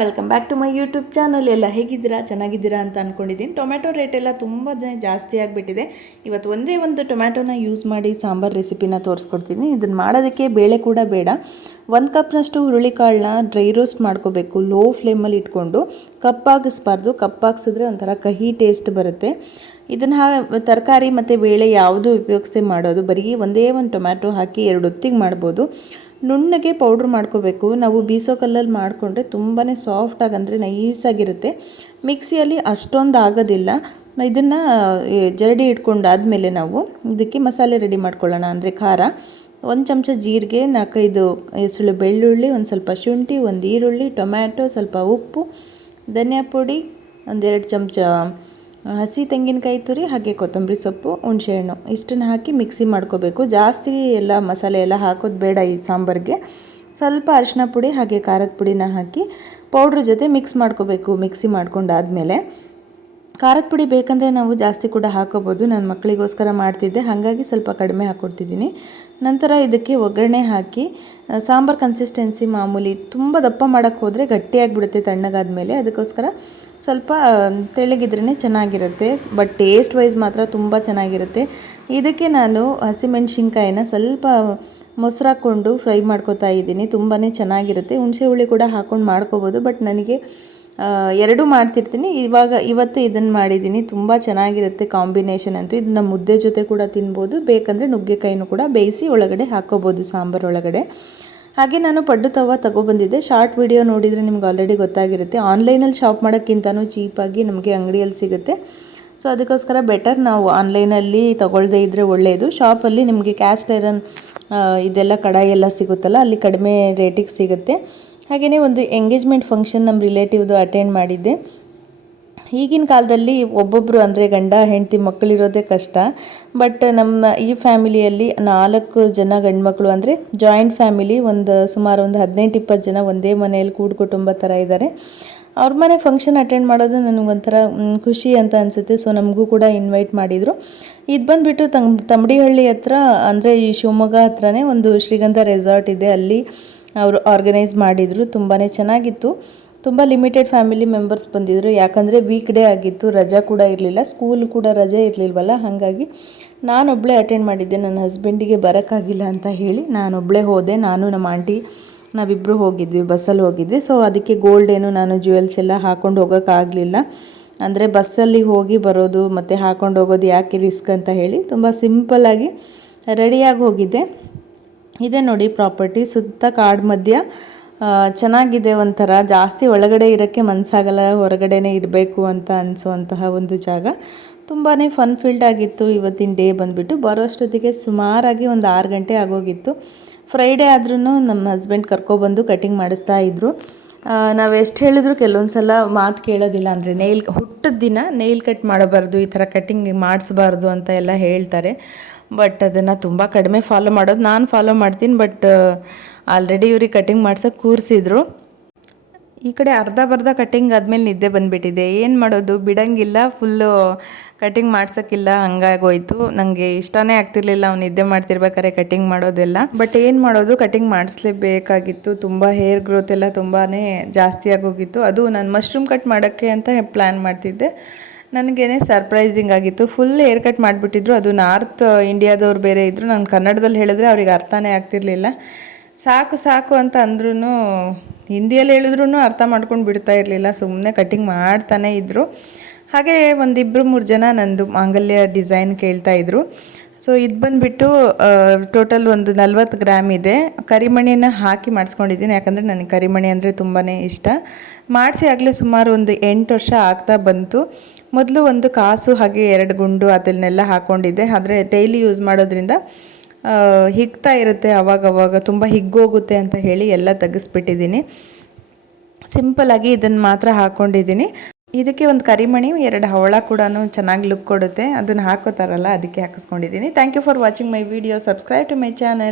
Welcome back to my YouTube channel ಎಲ್ಲ ಹೇಗಿದ್ದೀರಾ? ಚೆನ್ನಾಗಿದ್ದೀರಾ ಅಂತ ಅಂದ್ಕೊಂಡಿದ್ದೀನಿ ಟೊಮೆಟೊ ರೇಟ್ ಎಲ್ಲ ತುಂಬ ಜನ ಜಾಸ್ತಿ ಆಗಿಬಿಟ್ಟಿದೆ. ಇವತ್ತು ಒಂದೇ ಒಂದು ಟೊಮ್ಯಾಟೊನ ಯೂಸ್ ಮಾಡಿ ಸಾಂಬಾರ್ ರೆಸಿಪಿನ ತೋರಿಸ್ಕೊಡ್ತೀನಿ. ಇದನ್ನು ಮಾಡೋದಕ್ಕೆ ಬೇಳೆ ಕೂಡ ಬೇಡ. ಒಂದು ಕಪ್ನಷ್ಟು ಹುರುಳಿಕಾಳನ್ನ ಡ್ರೈ ರೋಸ್ಟ್ ಮಾಡ್ಕೋಬೇಕು. ಲೋ ಫ್ಲೇಮಲ್ಲಿ ಇಟ್ಕೊಂಡು ಕಪ್ಪಾಗಿಸ್ಬಾರ್ದು. ಕಪ್ಪಾಗಿಸಿದ್ರೆ ಒಂಥರ ಕಹಿ ಟೇಸ್ಟ್ ಬರುತ್ತೆ. ಇದನ್ನು ಹಾ ತರಕಾರಿ ಮತ್ತು ಬೇಳೆ ಯಾವುದು ಉಪಯೋಗಿಸದೆ ಮಾಡೋದು, ಬರೀ ಒಂದೇ ಒಂದು ಟೊಮ್ಯಾಟೊ ಹಾಕಿ ಎರಡು ಹೊತ್ತಿಗೆ ಮಾಡ್ಬೋದು. ನುಣ್ಣಗೆ ಪೌಡ್ರ್ ಮಾಡ್ಕೋಬೇಕು. ನಾವು ಬೀಸೋ ಕಲ್ಲಲ್ಲಿ ಮಾಡಿಕೊಂಡ್ರೆ ತುಂಬಾ ಸಾಫ್ಟಾಗಿ ಅಂದರೆ ನೈಸಾಗಿರುತ್ತೆ. ಮಿಕ್ಸಿಯಲ್ಲಿ ಅಷ್ಟೊಂದು ಆಗೋದಿಲ್ಲ. ಇದನ್ನು ಜರಡಿ ಇಟ್ಕೊಂಡಾದಮೇಲೆ ನಾವು ಇದಕ್ಕೆ ಮಸಾಲೆ ರೆಡಿ ಮಾಡ್ಕೊಳ್ಳೋಣ. ಅಂದರೆ ಖಾರ. ಒಂದು ಚಮಚ ಜೀರಿಗೆ, ನಾಲ್ಕೈದು ಎಸಳು ಬೆಳ್ಳುಳ್ಳಿ, ಒಂದು ಸ್ವಲ್ಪ ಶುಂಠಿ, ಒಂದು ಈರುಳ್ಳಿ, ಟೊಮ್ಯಾಟೊ, ಸ್ವಲ್ಪ ಉಪ್ಪು, ಧನಿಯಾ ಪುಡಿ ಒಂದೆರಡು ಚಮಚ ಹಸಿ ತೆಂಗಿನಕಾಯಿ ತುರಿ, ಹಾಗೆ ಕೊತ್ತಂಬರಿ ಸೊಪ್ಪು, ಹುಣಸೆಹಣ್ಣು. ಇಷ್ಟನ್ನು ಹಾಕಿ ಮಿಕ್ಸಿ ಮಾಡ್ಕೋಬೇಕು. ಜಾಸ್ತಿ ಎಲ್ಲ ಮಸಾಲೆ ಎಲ್ಲ ಹಾಕೋದು ಬೇಡ ಈ ಸಾಂಬಾರಿಗೆ. ಸ್ವಲ್ಪ ಅರಿಶಿನ ಪುಡಿ, ಹಾಗೆ ಖಾರದ ಪುಡಿನ ಹಾಕಿ ಪೌಡ್ರ್ ಜೊತೆ ಮಿಕ್ಸ್ ಮಾಡ್ಕೋಬೇಕು ಮಿಕ್ಸಿ ಮಾಡ್ಕೊಂಡಾದಮೇಲೆ. ಖಾರದ ಪುಡಿ ಬೇಕಂದರೆ ನಾವು ಜಾಸ್ತಿ ಕೂಡ ಹಾಕೋಬೋದು. ನನ್ನ ಮಕ್ಕಳಿಗೋಸ್ಕರ ಮಾಡ್ತಿದ್ದೆ. ಹಾಗಾಗಿ ಸ್ವಲ್ಪ ಕಡಿಮೆ ಹಾಕ್ಕೊಡ್ತಿದ್ದೀನಿ ನಂತರ ಇದಕ್ಕೆ ಒಗ್ಗರಣೆ ಹಾಕಿ ಸಾಂಬಾರು ಕನ್ಸಿಸ್ಟೆನ್ಸಿ ಮಾಮೂಲಿ ತುಂಬ ದಪ್ಪ ಮಾಡೋಕ್ಕೆ ಹೋದರೆ ಗಟ್ಟಿಯಾಗಿಬಿಡುತ್ತೆ ತಣ್ಣಗಾದ ಮೇಲೆ ಅದಕ್ಕೋಸ್ಕರ ಸ್ವಲ್ಪ ತೆಳ್ಳಗಿದ್ರೇ ಚೆನ್ನಾಗಿರುತ್ತೆ ಬಟ್ ಟೇಸ್ಟ್ ವೈಸ್ ಮಾತ್ರ ತುಂಬ ಚೆನ್ನಾಗಿರುತ್ತೆ. ಇದಕ್ಕೆ ನಾನು ಹಸಿಮೆಣ್ಸಿನ್ಕಾಯಿನ ಸ್ವಲ್ಪ ಮೊಸರು ಹಾಕ್ಕೊಂಡು ಫ್ರೈ ಮಾಡ್ಕೋತಾ ಇದ್ದೀನಿ. ತುಂಬಾ ಚೆನ್ನಾಗಿರುತ್ತೆ. ಹುಣಸೆ ಹುಳಿ ಕೂಡ ಹಾಕ್ಕೊಂಡು ಮಾಡ್ಕೋಬೋದು ಬಟ್ ನನಗೆ ಎರಡೂ ಮಾಡ್ತಿರ್ತೀನಿ. ಇವಾಗ ಇವತ್ತು ಇದನ್ನು ಮಾಡಿದ್ದೀನಿ. ತುಂಬ ಚೆನ್ನಾಗಿರುತ್ತೆ ಕಾಂಬಿನೇಷನ್ ಅಂತೂ. ನಮ್ಮ ಮುದ್ದೆ ಜೊತೆ ಕೂಡ ತಿನ್ಬೋದು. ಬೇಕಂದರೆ ನುಗ್ಗೆಕಾಯಿನೂ ಕೂಡ ಬೇಯಿಸಿ ಒಳಗಡೆ ಹಾಕ್ಕೋಬೋದು ಸಾಂಬಾರು ಒಳಗಡೆ. ಹಾಗೆ ನಾನು ಪಡ್ಡು ತವ ತಗೊಬಂದಿದ್ದೆ. ಶಾರ್ಟ್ ವಿಡಿಯೋ ನೋಡಿದರೆ ನಿಮ್ಗೆ ಆಲ್ರೆಡಿ ಗೊತ್ತಾಗಿರುತ್ತೆ. ಆನ್ಲೈನಲ್ಲಿ ಶಾಪ್ ಮಾಡೋಕ್ಕಿಂತನೂ ಚೀಪಾಗಿ ನಮಗೆ ಅಂಗಡಿಯಲ್ಲಿ ಸಿಗುತ್ತೆ. ಸೊ ಅದಕ್ಕೋಸ್ಕರ ಬೆಟರ್ ನಾವು ಆನ್ಲೈನಲ್ಲಿ ತೊಗೊಳ್ದೇ ಇದ್ದರೆ ಒಳ್ಳೆಯದು ಶಾಪಲ್ಲಿ ನಿಮಗೆ ಕ್ಯಾಸ್ಟ್ ಐರನ್ ಇದೆಲ್ಲ ಕಡಾಯಿ ಎಲ್ಲ ಸಿಗುತ್ತಲ್ಲ, ಅಲ್ಲಿ ಕಡಿಮೆ ರೇಟಿಗೆ ಸಿಗುತ್ತೆ. ಹಾಗೆಯೇ ಒಂದು ಎಂಗೇಜ್ಮೆಂಟ್ ಫಂಕ್ಷನ್ ನಮ್ಮ ರಿಲೇಟಿವ್ದು ಅಟೆಂಡ್ ಮಾಡಿದ್ದೆ. ಈಗಿನ ಕಾಲದಲ್ಲಿ ಒಬ್ಬೊಬ್ಬರು ಅಂದರೆ ಗಂಡ, ಹೆಂಡತಿ ಮಕ್ಕಳಿರೋದೇ ಕಷ್ಟ. ಬಟ್ ನಮ್ಮ ಈ ಫ್ಯಾಮಿಲಿಯಲ್ಲಿ ನಾಲ್ಕು ಜನ ಗಂಡ್ಮಕ್ಳು ಅಂದರೆ ಜಾಯಿಂಟ್ ಫ್ಯಾಮಿಲಿ ಒಂದು ಸುಮಾರು ಒಂದು ಹದಿನೆಂಟು, ಇಪ್ಪತ್ತು ಜನ ಒಂದೇ ಮನೆಯಲ್ಲಿ ಕೂಡು ಕುಟುಂಬ ಥರ ಇದ್ದಾರೆ ಅವ್ರ ಮನೆ ಫಂಕ್ಷನ್ ಅಟೆಂಡ್ ಮಾಡೋದು ನನಗೊಂಥರ ಖುಷಿ ಅಂತ ಅನಿಸುತ್ತೆ. ಸೊ ನಮಗೂ ಕೂಡ ಇನ್ವೈಟ್ ಮಾಡಿದರು. ಇದು ಬಂದುಬಿಟ್ಟು ತಂ ತಂಬಡಿಹಳ್ಳಿ ಹತ್ರ ಅಂದರೆ ಈ ಶಿವಮೊಗ್ಗ ಹತ್ರನೇ ಒಂದು ಶ್ರೀಗಂಧ ರೆಸಾರ್ಟ್ ಇದೆ. ಅಲ್ಲಿ ಅವರು ಆರ್ಗನೈಸ್ ಮಾಡಿದರು. ತುಂಬಾ ಚೆನ್ನಾಗಿತ್ತು. ತುಂಬ ಲಿಮಿಟೆಡ್ ಫ್ಯಾಮಿಲಿ ಮೆಂಬರ್ಸ್ ಬಂದಿದ್ದರು ಯಾಕಂದರೆ ವೀಕ್ ಡೇ ಆಗಿತ್ತು, ರಜಾ ಕೂಡ ಇರಲಿಲ್ಲ ಸ್ಕೂಲ್ ಕೂಡ ರಜೆ ಇರಲಿಲ್ವಲ್ಲ, ಹಾಗಾಗಿ ನಾನೊಬ್ಬಳೇ ಅಟೆಂಡ್ ಮಾಡಿದ್ದೆ. ನನ್ನ ಹಸ್ಬೆಂಡಿಗೆ ಬರೋಕ್ಕಾಗಿಲ್ಲ ಅಂತ ಹೇಳಿ ನಾನೊಬ್ಬಳೇ ಹೋದೆ. ನಾನು, ನಮ್ಮ ಆಂಟಿ ನಾವಿಬ್ಬರು ಹೋಗಿದ್ವಿ ಬಸ್ಸಲ್ಲಿ ಹೋಗಿದ್ವಿ. ಸೊ ಅದಕ್ಕೆ ಗೋಲ್ಡ್ ಏನು, ನಾನು ಜ್ಯುವೆಲ್ಸ್ ಎಲ್ಲ ಹಾಕ್ಕೊಂಡು ಹೋಗೋಕ್ಕಾಗಲಿಲ್ಲ ಅಂದರೆ ಬಸ್ಸಲ್ಲಿ ಹೋಗಿ ಬರೋದು, ಮತ್ತು ಹಾಕ್ಕೊಂಡು ಹೋಗೋದು ಯಾಕೆ ರಿಸ್ಕ್ ಅಂತ ಹೇಳಿ ತುಂಬ ಸಿಂಪಲ್ಲಾಗಿ ರೆಡಿಯಾಗಿ ಹೋಗಿದ್ದೆ. ಇದೆ ನೋಡಿ ಪ್ರಾಪರ್ಟಿ ಸುತ್ತ ಕಾಡು ಮಧ್ಯ ಚೆನ್ನಾಗಿದೆ ಒಂಥರ. ಜಾಸ್ತಿ ಒಳಗಡೆ ಇರೋಕ್ಕೆ ಮನಸ್ಸಾಗಲ್ಲ ಹೊರಗಡೆನೇ ಇರಬೇಕು ಅಂತ ಅನಿಸುವಂತಹ ಒಂದು ಜಾಗ. ತುಂಬಾ ಫನ್ ಫೀಲ್ಡ್ ಆಗಿತ್ತು ಇವತ್ತಿನ ಡೇ ಬಂದುಬಿಟ್ಟು. ಬರೋಷ್ಟೊತ್ತಿಗೆ ಸುಮಾರಾಗಿ ಒಂದು ಆರು ಗಂಟೆ ಆಗೋಗಿತ್ತು. ಫ್ರೈಡೇ ಆದ್ರೂ ನಮ್ಮ ಹಸ್ಬೆಂಡ್ ಕರ್ಕೊಬಂದು ಕಟಿಂಗ್ ಮಾಡಿಸ್ತಾ ಇದ್ದರು ನಾವು ಎಷ್ಟು ಹೇಳಿದ್ರು ಕೆಲವೊಂದು ಸಲ ಮಾತು ಕೇಳೋದಿಲ್ಲ ಅಂದರೆ ನೇಲ್ ಹುಟ್ಟಿದ ದಿನ ನೇಲ್ ಕಟ್ ಮಾಡಬಾರ್ದು, ಈ ಥರ ಕಟಿಂಗ್ ಮಾಡಿಸ್ಬಾರ್ದು ಅಂತ ಎಲ್ಲ ಹೇಳ್ತಾರೆ. ಬಟ್ ಅದನ್ನು ತುಂಬ ಕಡಿಮೆ ಫಾಲೋ ಮಾಡೋದು. ನಾನು ಫಾಲೋ ಮಾಡ್ತೀನಿ ಬಟ್ ಆಲ್ರೆಡಿ ಇವ್ರಿಗೆ ಕಟಿಂಗ್ ಮಾಡ್ಸೋಕೆ ಕೂರಿಸಿದ್ರು. ಈ ಕಡೆ ಅರ್ಧ ಬರ್ಧ ಕಟ್ಟಿಂಗ್ ಆದಮೇಲೆ ನಿದ್ದೆ ಬಂದುಬಿಟ್ಟಿದೆ. ಏನು ಮಾಡೋದು? ಬಿಡಂಗಿಲ್ಲ. ಫುಲ್ಲು ಕಟಿಂಗ್ ಮಾಡ್ಸೋಕ್ಕಿಲ್ಲ. ಹಂಗಾಗೋಯ್ತು. ನನಗೆ ಇಷ್ಟನೇ ಆಗ್ತಿರ್ಲಿಲ್ಲ ಅವ್ನು ನಿದ್ದೆ ಮಾಡ್ತಿರ್ಬೇಕಾದ್ರೆ ಕಟಿಂಗ್ ಮಾಡೋದೆಲ್ಲ. ಬಟ್ ಏನು ಮಾಡೋದು? ಕಟಿಂಗ್ ಮಾಡಿಸ್ಲೇಬೇಕಾಗಿತ್ತು. ತುಂಬ ಹೇರ್ ಗ್ರೋತ್ ಎಲ್ಲ ತುಂಬಾ ಜಾಸ್ತಿ ಆಗೋಗಿತ್ತು. ಅದು ನಾನು ಮಶ್ರೂಮ್ ಕಟ್ ಮಾಡೋಕ್ಕೆ ಅಂತ ಪ್ಲ್ಯಾನ್ ಮಾಡ್ತಿದ್ದೆ. ನನಗೇನೆ ಸರ್ಪ್ರೈಸಿಂಗ್ ಆಗಿತ್ತು. ಫುಲ್ ಹೇರ್ ಕಟ್ ಮಾಡಿಬಿಟ್ಟಿದ್ರು. ಅದು ನಾರ್ತ್ ಇಂಡಿಯಾದವ್ರು ಬೇರೆ ಇದ್ದರು ನಾನು ಕನ್ನಡದಲ್ಲಿ ಹೇಳಿದ್ರೆ ಅವ್ರಿಗೆ ಅರ್ಥನೇ ಆಗ್ತಿರ್ಲಿಲ್ಲ. ಸಾಕು ಸಾಕು ಅಂತ ಅಂದ್ರೂ ಹಿಂದಿಯಲ್ಲಿ ಹೇಳಿದ್ರು ಅರ್ಥ ಮಾಡ್ಕೊಂಡು ಬಿಡ್ತಾ ಇರಲಿಲ್ಲ. ಸುಮ್ಮನೆ ಕಟ್ಟಿಂಗ್ ಮಾಡ್ತಾನೆ ಇದ್ದರು ಹಾಗೆ ಒಂದಿಬ್ಬರು ಮೂರು ಜನ ನಂದು ಮಾಂಗಲ್ಯ ಡಿಸೈನ್ ಕೇಳ್ತಾ ಇದ್ರು. ಸೊ ಇದು ಬಂದುಬಿಟ್ಟು ಟೋಟಲ್ ಒಂದು ನಲ್ವತ್ತು ಗ್ರಾಮ್ ಇದೆ. ಕರಿಮಣಿನ ಹಾಕಿ ಮಾಡಿಸ್ಕೊಂಡಿದ್ದೀನಿ. ಯಾಕಂದರೆ ನನಗೆ ಕರಿಮಣಿ ಅಂದರೆ ತುಂಬಾ ಇಷ್ಟ. ಮಾಡಿಸಿ ಆಗಲೇ ಸುಮಾರು ಒಂದು ಎಂಟು ವರ್ಷ ಆಗ್ತಾ ಬಂತು. ಮೊದಲು ಒಂದು ಕಾಸು ಹಾಗೆ ಎರಡು ಗುಂಡು ಅದನ್ನೆಲ್ಲ ಹಾಕ್ಕೊಂಡಿದ್ದೆ ಆದರೆ ಡೈಲಿ ಯೂಸ್ ಮಾಡೋದ್ರಿಂದ ಹಿಗ್ತಾ ಇರುತ್ತೆ, ಅವಾಗವಾಗ ತುಂಬ ಹಿಗ್ಗೋಗುತ್ತೆ ಅಂತ ಹೇಳಿ ಎಲ್ಲ ತೆಗೆಸ್ಬಿಟ್ಟಿದ್ದೀನಿ. ಸಿಂಪಲಾಗಿ ಇದನ್ನು ಮಾತ್ರ ಹಾಕ್ಕೊಂಡಿದ್ದೀನಿ ಇದಕ್ಕೆ ಒಂದು ಕರಿಮಣಿ, ಎರಡು ಹವಳ ಕೂಡ ಚೆನ್ನಾಗಿ ಲುಕ್ ಕೊಡುತ್ತೆ. ಅದನ್ನು ಹಾಕೋತಾರಲ್ಲ, ಅದಕ್ಕೆ ಹಾಕಿಸ್ಕೊಂಡಿದ್ದೀನಿ. Thank you for watching my video subscribe to my channel